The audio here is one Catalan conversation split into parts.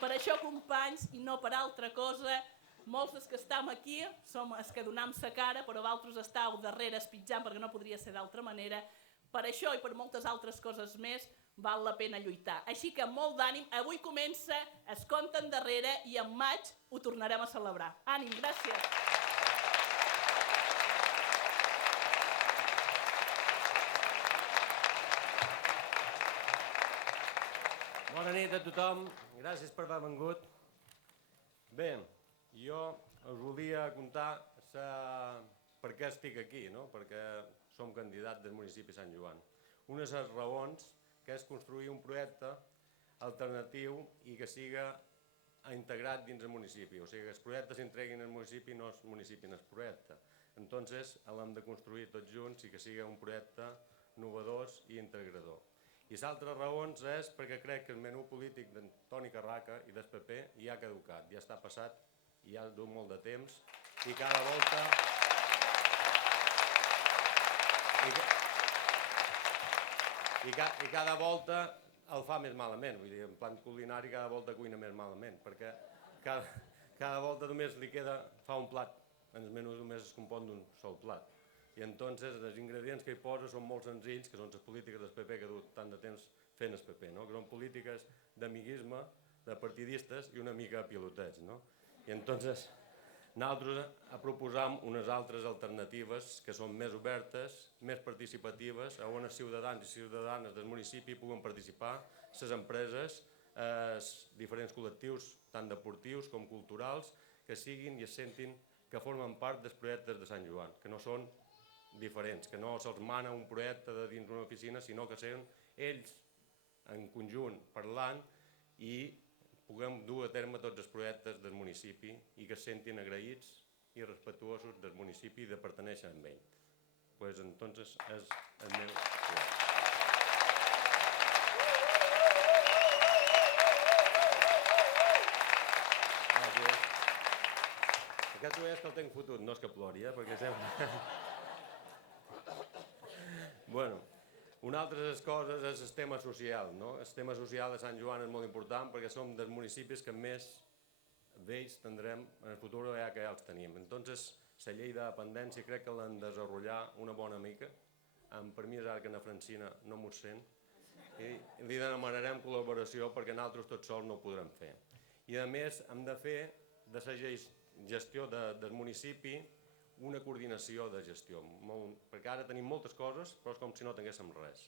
per això, companys, i no per altra cosa, molts dels que estem aquí som els que donem la cara, però vosaltres esteu darrere espitjant perquè no podria ser d'altra manera. Per això i per moltes altres coses més val la pena lluitar. Així que molt d'ànim, avui comença el compte endarrere i en maig ho tornarem a celebrar. Ànim, gràcies. Bona nit a tothom, gràcies per haver vingut. Bé, jo us volia contar per què estic aquí, no? Perquè som candidat del municipi de Sant Joan. Una de les raons que és construir un projecte alternatiu i que siga integrat dins el municipi. O sigui, que els projectes s'entreguin al municipi, no el municipi en el projecte. Entonces, l'hem de construir tots junts i que sigui un projecte innovador i integrador. I l'altra raó és perquè crec que el menú polític d'Antoni Carraca i del PP ja ha caducat, ja està passat, ja ha dut molt de temps i cada volta el fa més malament, vull dir, en plan culinari cada volta cuina més malament, perquè cada volta només li queda, fa un plat, en el menú només es compon d'un sol plat. I entonces els ingredients que hi posa són molt senzills, que són les polítiques del PP que ha dut tant de temps fent el PP, que són polítiques d'amiguisme, de partidistes i una mica de pilotets. I entonces nosaltres proposam unes altres alternatives que són més obertes, més participatives, on els ciutadans i ciutadanes del municipi puguen participar, les empreses, els diferents col·lectius, tant deportius com culturals, que siguin i es sentin que formen part dels projectes de Sant Joan, que no són diferents, que no se'ls mana un projecte de dins d'una oficina, sinó que siguin ells en conjunt parlant i puguem dur a terme tots els projectes del municipi i que es sentin agraïts i respectuosos del municipi i de pertenèixer a ell. Pues entonces és el meu projecte. Gràcies. Aquest projecte que el tenc fotut, no és que plori, perquè sempre... Bueno, una altra de les coses és el tema social. El tema social de Sant Joan és molt important perquè som dels municipis que més vells tindrem en el futur, ja que ja els tenim. Entonces, la llei de dependència crec que l'hem de desenvolupar una bona mica. Per mi és ara que na Francina no m'ho sent. I li demanarem col·laboració perquè nosaltres tots sols no ho podrem fer. I a més hem de fer de la gestió del municipi una coordinació de gestió, perquè ara tenim moltes coses, però és com si no tinguéssim res.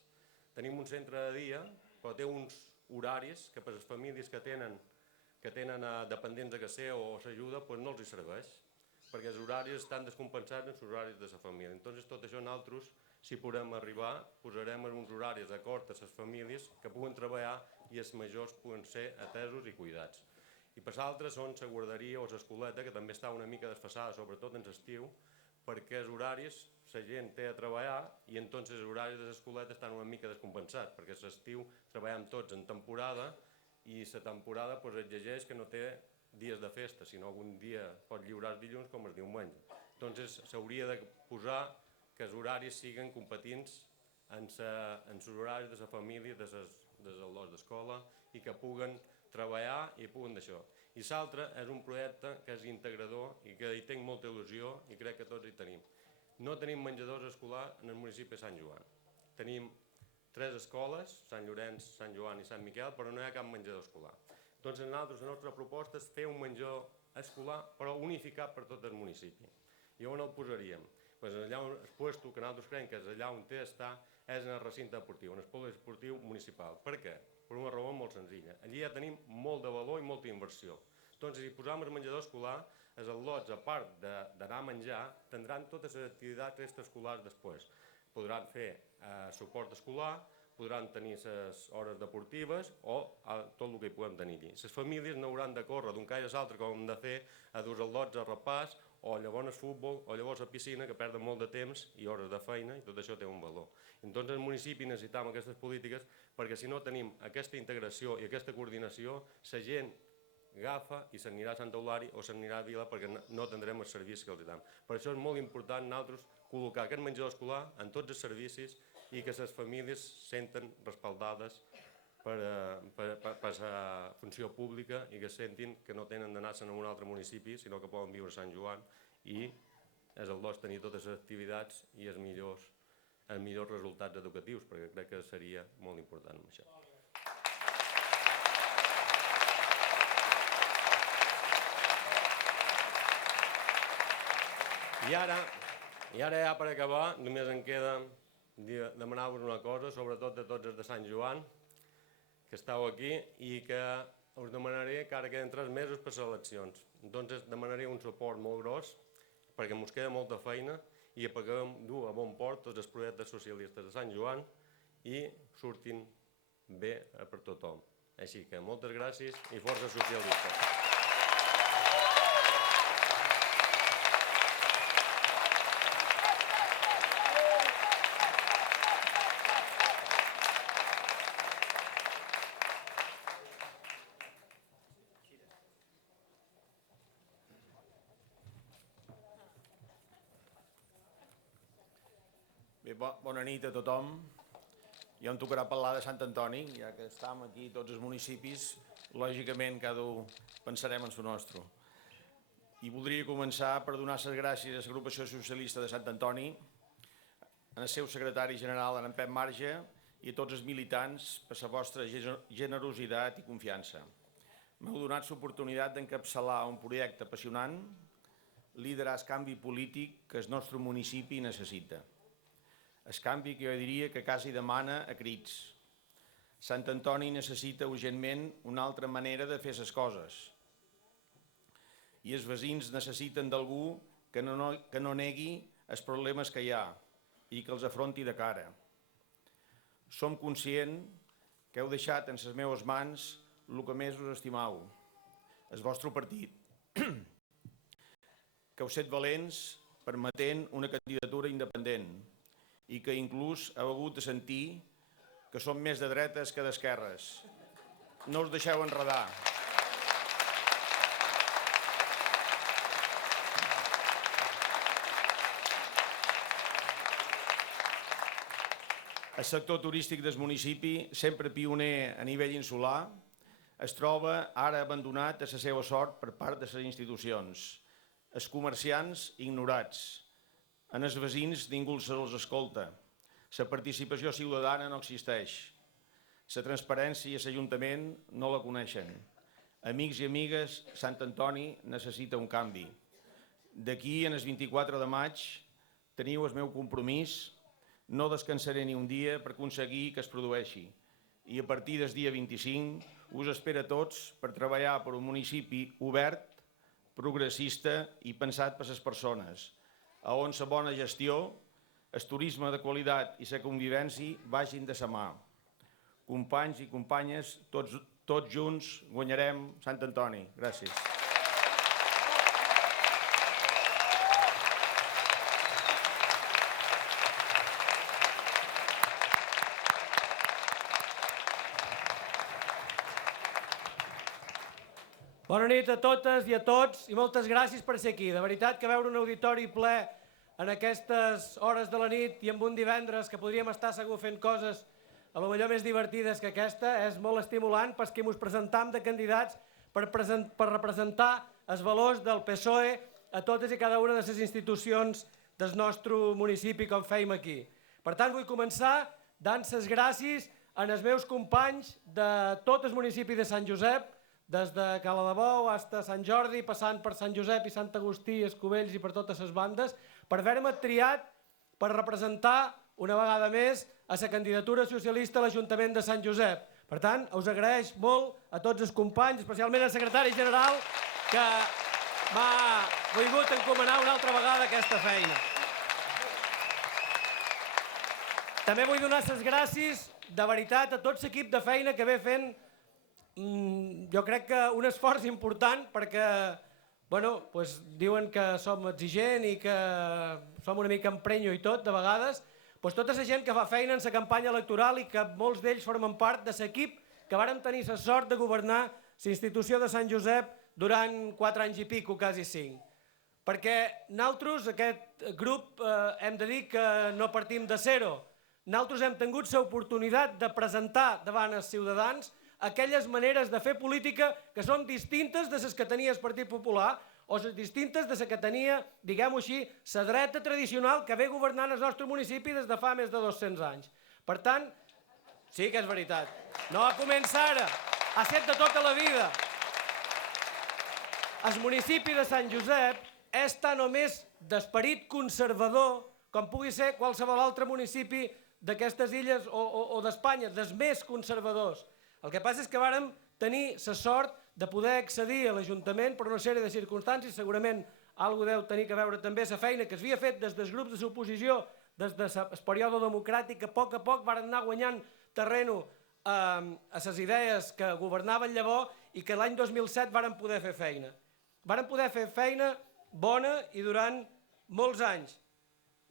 Tenim un centre de dia, però té uns horaris que per a les famílies que tenen dependents de caser o s'ajuda no els serveix, perquè els horaris estan descompensats amb els horaris de la família. Entonces tot això nosaltres, si podem arribar, posarem uns horaris d'acord a les famílies que puguen treballar i els majors puguen ser atesos i cuidats. I per l'altre són la guarderia o l'escoleta, que també està una mica desfasada, sobretot en l'estiu, perquè els horaris, la gent té a treballar i entonces els horaris de l'escoleta estan una mica descompensats, perquè a l'estiu treballem tots en temporada i la temporada es llegeix que no té dies de festa, sinó algun dia pot lliurar els dilluns com el diumenge. Entonces s'hauria de posar que els horaris siguin competents en els horaris de la família, dels lots d'escola i que puguen treballar i puguen d'això. I l'altre és un projecte que és integrador i que hi tinc molta il·lusió i crec que tots hi tenim. No tenim menjadors escolars en el municipi de Sant Joan. Tenim 3 escoles, Sant Llorenç, Sant Joan i Sant Miquel, però no hi ha cap menjador escolar. Doncs la nostra proposta és fer un menjador escolar però unificat per tot el municipi. I on el posaríem? Allà on el puesto que nosaltres creiem que és allà on té d'estar és en el recinte deportiu, en el poliesportiu municipal. Per què? Per una raó molt senzilla. Allí ja tenim molt de valor i molta inversió. Doncs si posam el menjador escolar, els al·lots, a part d'anar a menjar, tindran totes les activitats extraescolars després. Podran fer suport escolar, podran tenir les hores deportives o tot el que hi podem tenir allí. Les famílies no hauran de córrer d'un caire a l'altre com hem de fer a dur al·lots a repàs o llavors al futbol o llavors a piscina, que perden molt de temps i hores de feina i tot això té un valor. Entonces el municipi necessitam aquestes polítiques perquè si no tenim aquesta integració i aquesta coordinació, la gent agafa i s'anirà a Sant Eulàri o s'anirà a Vila perquè no tindrem els servicis que els dam. Per això és molt important nosaltres col·locar aquest menjador escolar en tots els servicis i que les famílies senten respaldades per la funció pública i que sentin que no tenen d'anar-se'n a un altre municipi, sinó que poden viure a Sant Joan i és el dos tenir totes les activitats i els millors resultats educatius, perquè crec que seria molt important això. I ara ja per acabar, només em queda demanar-vos una cosa, sobretot de tots els de Sant Joan, que esteu aquí, i que us demanaré que ara queden 3 mesos per les eleccions. Entonces demanaré un suport molt gros, perquè ens queda molta feina i perquè dur a bon port tots els projectes socialistes de Sant Joan i surtin bé per tothom. Així que moltes gràcies i força socialista. Bona nit a tothom. Ja em tocarà parlar de Sant Antoni, ja que estem aquí tots els municipis, lògicament cada un pensarem en el nostre. I voldria començar per donar les gràcies a l'agrupació socialista de Sant Antoni, al seu secretari general, en Pep Marge, i a tots els militants per la vostra generositat i confiança. M'heu donat l'oportunitat d'encapçalar un projecte apassionant, liderar el canvi polític que el nostre municipi necessita. El canvi que jo diria que quasi demana a crits. Sant Antoni necessita urgentment una altra manera de fer les coses. I els veïns necessiten d'algú que no negui els problemes que hi ha i que els afronti de cara. Som conscients que heu deixat en les meves mans el que més us estimau, el vostre partit. Que heu set valents permetent una candidatura independent i que inclús heu hagut de sentir que som més de dretes que d'esquerres. No us deixeu enredar. El sector turístic del municipi, sempre pioner a nivell insular, es troba ara abandonat a la seva sort per part de les institucions. Els comerciants ignorats. En els veïns ningú se'ls escolta. La participació ciutadana no existeix. La transparència i l'Ajuntament no la coneixen. Amics i amigues, Sant Antoni necessita un canvi. D'aquí, en el 24 de maig, teniu el meu compromís. No descansaré ni un dia per aconseguir que es produeixi. I a partir del dia 25 us espero a tots per treballar per un municipi obert, progressista i pensat per les persones, on la bona gestió, el turisme de qualitat i la convivència vagin de la mà. Companys i companyes, tots junts guanyarem Sant Antoni. Gràcies. Bona nit a totes i a tots i moltes gràcies per ser aquí. De veritat que veure un auditori ple en aquestes hores de la nit i en un divendres que podríem estar segur fent coses a lo millor més divertides que aquesta és molt estimulant pels que ens presentam de candidats per representar els valors del PSOE a totes i cada una de les institucions del nostre municipi com feim aquí. Per tant, vull començar dant les gràcies als meus companys de tot el municipi de Sant Josep, des de Caladebou fins a Sant Jordi, passant per Sant Josep i Sant Agustí, Escovells i per totes les bandes, per haver-me triat per representar una vegada més a la candidatura socialista a l'Ajuntament de Sant Josep. Per tant, us agraeix molt a tots els companys, especialment al secretari general, que m'ha volgut encomanar una altra vegada aquesta feina. També vull donar les gràcies de veritat a tot l'equip de feina que ve fent jo crec que un esforç important perquè diuen que som exigent i que som una mica emprenyo i tot de vegades, tota la gent que fa feina en la campanya electoral i que molts d'ells formen part de l'equip que vàrem tenir la sort de governar la institució de Sant Josep durant 4 anys i pico, quasi 5. Perquè nosaltres, aquest grup, hem de dir que no partim de zero. nosaltres hem tingut l'oportunitat de presentar davant els ciutadans aquelles maneres de fer política que són distintes de les que tenia el Partit Popular o distintes de les que tenia, diguem-ho així, la dreta tradicional que ve governant el nostre municipi des de fa més de 200 anys. Per tant, sí que és veritat, no va començar ara, ha estat de tota la vida. El municipi de Sant Josep és tan o més d'esperit conservador com pugui ser qualsevol altre municipi d'aquestes illes o d'Espanya, dels més conservadors. El que passa és que vàrem tenir la sort de poder accedir a l'Ajuntament per una sèrie de circumstàncies, segurament alguna deu tenir que veure també la feina que s'havia fet des dels grups de l'oposició, des del període democràtic, que a poc varen anar guanyant terreno a les idees que governaven llavors i que l'any 2007 varen poder fer feina. Varen poder fer feina bona i durant molts anys.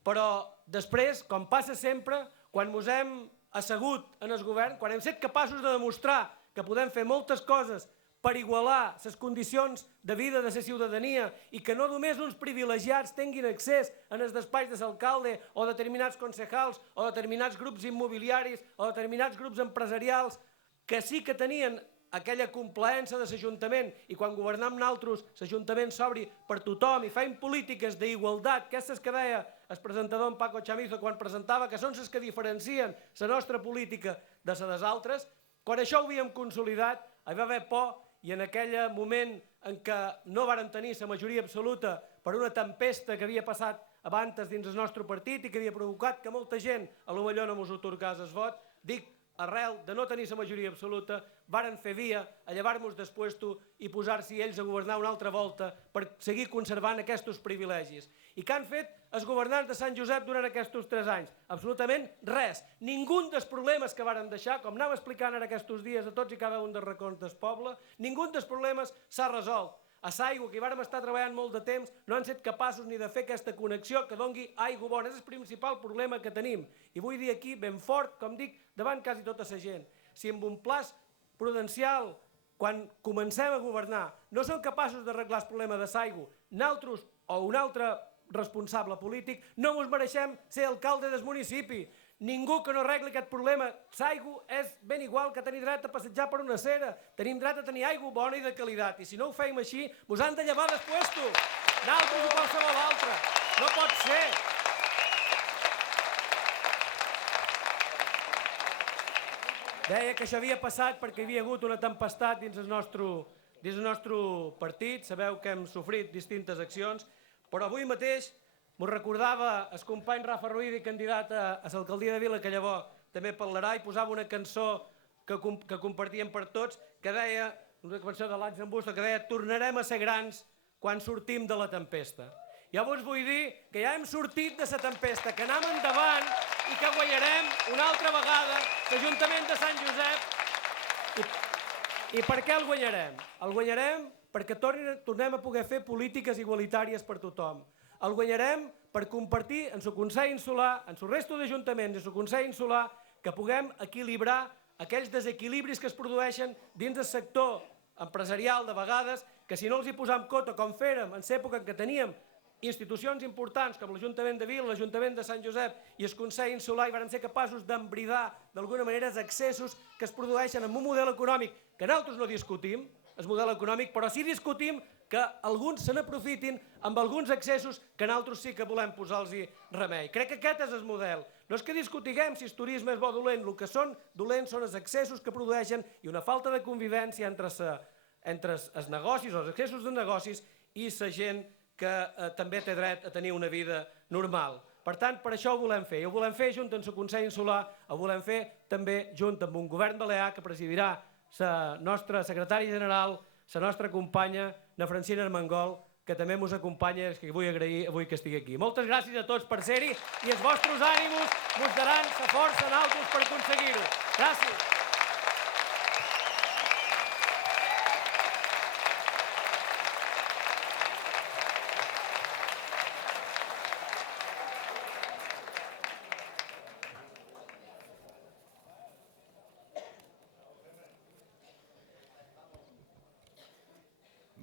Però després, com passa sempre, quan ens hem assegut en el govern, quan hem estat capaços de demostrar que podem fer moltes coses per igualar les condicions de vida de la ciutadania i que no només uns privilegiats tinguin accés en els despatx de l'alcalde o determinats concejals o determinats grups immobiliaris o determinats grups empresarials que sí que tenien aquella complaença de l'Ajuntament i quan governam nosaltres l'Ajuntament s'obri per tothom i feim polítiques d'igualtat, aquestes que deia el presentador en Paco Chamizo quan presentava que són les que diferencien la nostra política de les dels altres, quan això ho havíem consolidat, hi va haver por i en aquell moment en què no varen tenir la majoria absoluta per una tempesta que havia passat abans dins el nostre partit i que havia provocat que molta gent potser no mos atorgés el vot, dic, arrel de no tenir la majoria absoluta, varen fer via a llevar-nos del puesto i posar-s'hi ells a governar una altra volta per seguir conservant aquests privilegis. I què han fet els governants de Sant Josep durant aquests 3 anys? Absolutament res. Ningú dels problemes que varen deixar, com anava explicant ara aquests dies a tots i cada un dels racons del poble, ningú dels problemes s'ha resolt. A l'aigua, que hi vàrem estar treballant molt de temps, no han estat capaços ni de fer aquesta connexió que dongui aigua bona. És el principal problema que tenim. I vull dir aquí, ben fort, com dic, davant quasi tota la gent. Si amb un pla prudencial, quan comencem a governar, no som capaços d'arreglar el problema de l'aigua, nosaltres o un altre responsable polític, no ens mereixem ser alcalde del municipi. Ningú que no arregli aquest problema. L'aigua és ben igual que tenir dret a passejar per una acera. Tenim dret a tenir aigua bona i de qualitat. I si no ho feim així, vos han de llevar del puesto. Nosaltres o qualsevol altre. No pot ser. Deia que això havia passat perquè hi havia hagut una tempestat dins el nostre partit. Sabeu que hem sofrit distintes accions, però avui mateix m'ho recordava el company Rafa Ruiz, candidat a l'alcaldia de Vila, que llavors també parlarà, i posava una cançó que compartíem per tots, que deia, una cançó de l'Àngel Busto, que deia «Tornarem a ser grans quan sortim de la tempesta». Jo vos vull dir que ja hem sortit de la tempesta, que anem endavant i que guanyarem una altra vegada l'Ajuntament de Sant Josep. I per què el guanyarem? El guanyarem perquè tornem a poder fer polítiques igualitàries per tothom. El guanyarem per compartir en el Consell Insular, en el resto d'ajuntaments i en el Consell Insular, que puguem equilibrar aquells desequilibris que es produeixen dins del sector empresarial de vegades, que si no els hi posam cota, com fèrem en l'època en què teníem institucions importants com l'Ajuntament de Vila, l'Ajuntament de Sant Josep i el Consell Insular, i varen ser capaços d'embridar d'alguna manera els excessos que es produeixen en un model econòmic que nosaltres no discutim, el model econòmic, però sí discutim que alguns se n'aprofitin amb alguns excessos que nosaltres sí que volem posar-los remei. Crec que aquest és el model. No és que discutiguem si el turisme és bo o dolent, el que són dolents són els excessos que produeixen i una falta de convivència entre els negocis o els excessos de negocis i la gent que també té dret a tenir una vida normal. Per tant, per això ho volem fer. I ho volem fer junt amb el Consell Insular, ho volem fer també junt amb un govern balear que presidirà la nostra secretària general, la nostra companya, na Francina Armengol, que també ens acompanya i que vull agrair avui que estigui aquí. Moltes gràcies a tots per ser-hi i els vostres ànims us daran la força en altres per aconseguir-ho. Gràcies.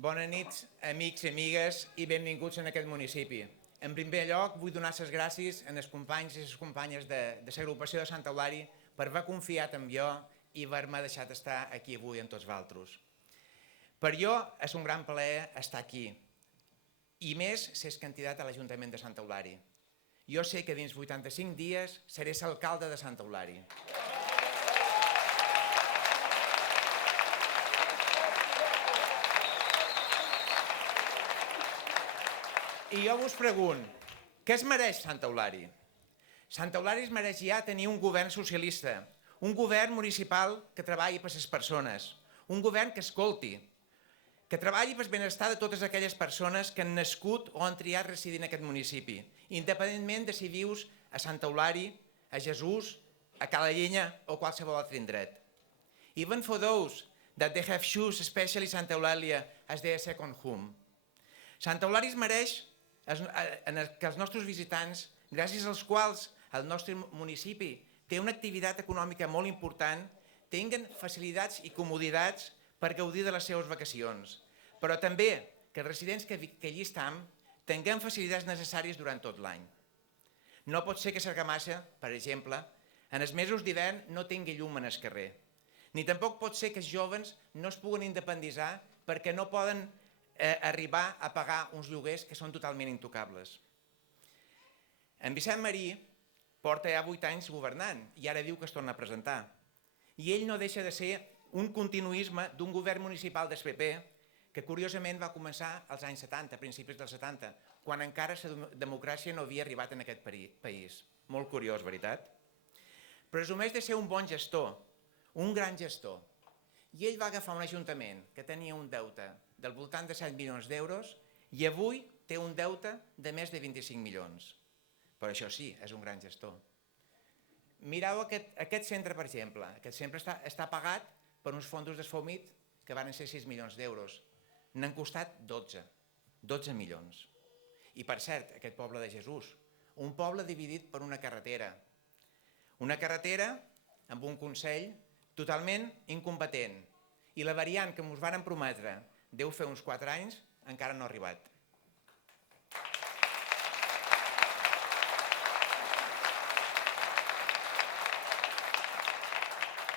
Bona nit, amics i amigues, i benvinguts en aquest municipi. En primer lloc, vull donar les gràcies als companys i les companyes de l'agrupació de Sant Eulàri per haver confiat en jo i haver-me deixat estar aquí avui amb tots vosaltres. Per jo és un gran plaer estar aquí, i més si és candidat a l'Ajuntament de Sant Eulàri. Jo sé que dins 85 dies seré l'alcalde de Sant Eulàri. I jo vos pregunto, què es mereix Sant Eulàri? Sant Eulàri es mereix ja tenir un govern socialista, un govern municipal que treballi per les persones, un govern que escolti, que treballi pel benestar de totes aquelles persones que han nascut o han triat residir en aquest municipi, independentment de si vius a Sant Eulàri, a Jesús, a Cala Llenya o qualsevol altre indret. Even for those that they have choose, especially Sant Eulàlia, as their second home. Sant Eulàri es mereix que els nostres visitants, gràcies als quals el nostre municipi té una activitat econòmica molt important, tinguen facilitats i comoditats per gaudir de les seves vacacions, però també que els residents que allí estan tinguem facilitats necessàries durant tot l'any. No pot ser que Argamassa, per exemple, en els mesos d'hivern no tingui llum en el carrer, ni tampoc pot ser que els joves no es puguen independitzar perquè no poden arribar a pagar uns lloguers que són totalment intocables. En Vicent Marí porta ja 8 anys governant i ara diu que es torna a presentar. I ell no deixa de ser un continuisme d'un govern municipal del PP que curiosament va començar als anys 70, a principis dels 70, quan encara la democràcia no havia arribat en aquest país. Molt curiós, veritat? Presumeix de ser un bon gestor, un gran gestor. I ell va agafar un ajuntament que tenia un deute del voltant de 7 milions d'euros i avui té un deute de més de 25 milions. Però això sí, és un gran gestor. Mireu aquest centre, per exemple. Aquest centre està pagat per uns fons d'Esfomit que van ser 6 milions d'euros. N'han costat 12 milions. I per cert, aquest poble de Jesús, un poble dividit per una carretera amb un consell totalment incompetent. I la variant que ens varen prometre deu fer uns 4 anys, encara no ha arribat.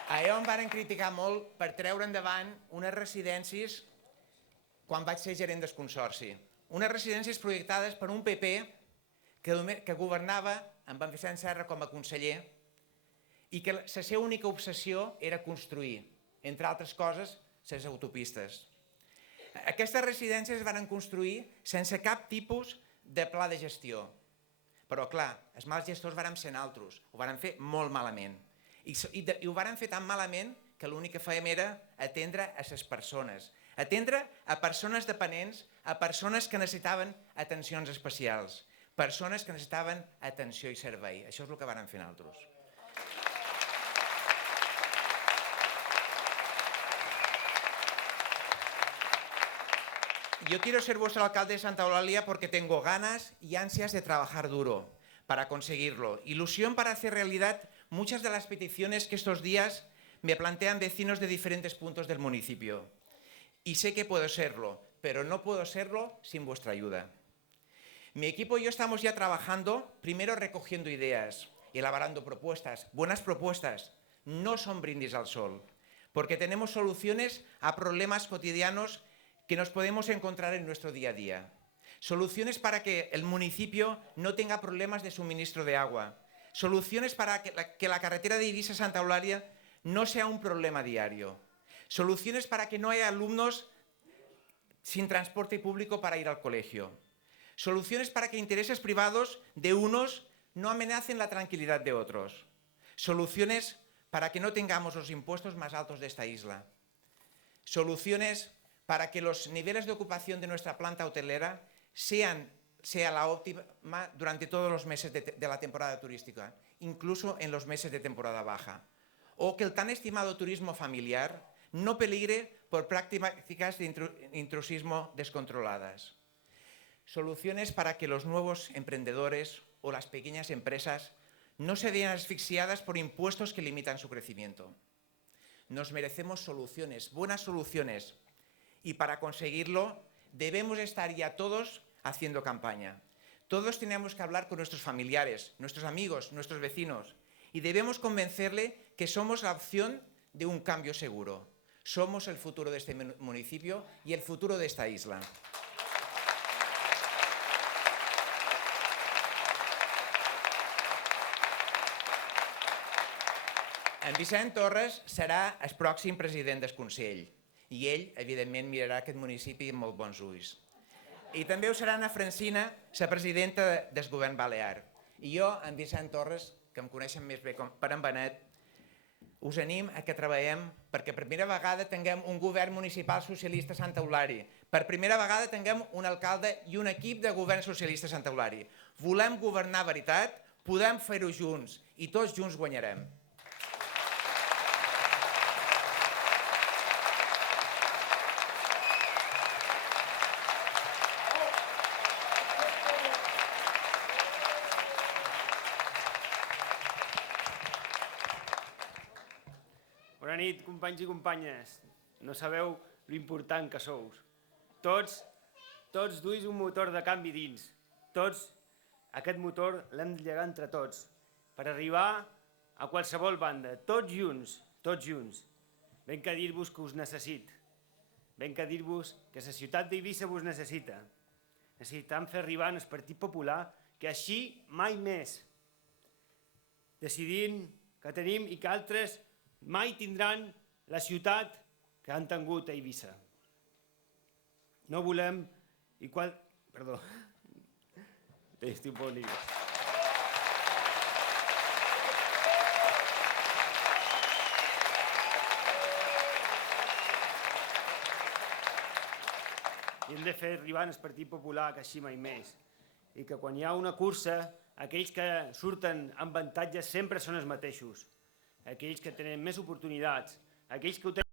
Allà em varen criticar molt per treure endavant unes residències quan vaig ser gerent del Consorci. Unes residències projectades per un PP que governava amb en Vicent Serra com a conseller i que la seva única obsessió era construir, entre altres coses, les autopistes. Aquestes residències es van construir sense cap tipus de pla de gestió. Però, clar, els mals gestors vàrem ser nosaltres, ho vàrem fer molt malament. I ho vàrem fer tan malament que l'únic que fèiem era atendre a les persones. Atendre a persones dependents, a persones que necessitaven atencions especials, persones que necessitaven atenció i servei. Això és el que vàrem fer nosaltres. Yo quiero ser vuestro alcalde de Santa Eulalia porque tengo ganas y ansias de trabajar duro para conseguirlo. Ilusión para hacer realidad muchas de las peticiones que estos días me plantean vecinos de diferentes puntos del municipio. Y sé que puedo serlo, pero no puedo serlo sin vuestra ayuda. Mi equipo y yo estamos ya trabajando, primero recogiendo ideas, elaborando propuestas, buenas propuestas. No son brindis al sol, porque tenemos soluciones a problemas cotidianos que nos podemos encontrar en nuestro día a día. Soluciones para que el municipio no tenga problemas de suministro de agua. Soluciones para que la carretera de Eivissa a Santa Eulàlia no sea un problema diario. Soluciones para que no haya alumnos sin transporte público para ir al colegio. Soluciones para que intereses privados de unos no amenacen la tranquilidad de otros. Soluciones para que no tengamos los impuestos más altos de esta isla. Soluciones para que los niveles de ocupación de nuestra planta hotelera sea la óptima durante todos los meses de la temporada turística, incluso en los meses de temporada baja. O que el tan estimado turismo familiar no peligre por prácticas de intrusismo descontroladas. Soluciones para que los nuevos emprendedores o las pequeñas empresas no se vean asfixiadas por impuestos que limitan su crecimiento. Nos merecemos soluciones, buenas soluciones. Y para conseguirlo debemos estar ya todos haciendo campaña. Todos tenemos que hablar con nuestros familiares, nuestros amigos, nuestros vecinos, y debemos convencerle que somos la opción de un cambio seguro. Somos el futuro de este municipio y el futuro de esta isla. En Vicent Torres serà el pròxim president del Consell i ell, evidentment, mirarà aquest municipi amb molt bons ulls. I també ho serà Ana Francina, la presidenta del govern balear. I jo, en Vicent Torres, que em coneixen més bé com per en Benet, us anim a que treballem perquè per primera vegada tinguem un govern municipal socialista a Santa Eulària. Per primera vegada tinguem un alcalde i un equip de govern socialista a Santa Eulària. Volem governar veritat, podem fer-ho junts i tots junts guanyarem. Bona nit, companys i companyes. No sabeu l'important que sou. Tots duis un motor de canvi dins. Tots, aquest motor l'hem de llegar entre tots per arribar a qualsevol banda. Tots junts. Venc a dir-vos que us necessit. Venc a dir-vos que la ciutat d'Eivissa vos necessita. Necessitam fer arribar el Partit Popular que així mai més. Decidint que tenim i que altres mai tindran la ciutat que han tingut a Eivissa. No volem... Perdó. Estic un poc nerviós. I hem de fer arribar al Partit Popular que així mai més. I que quan hi ha una cursa, aquells que surten amb avantatges sempre són els mateixos. Aquells que tenen més oportunitats, aquells que ho tenen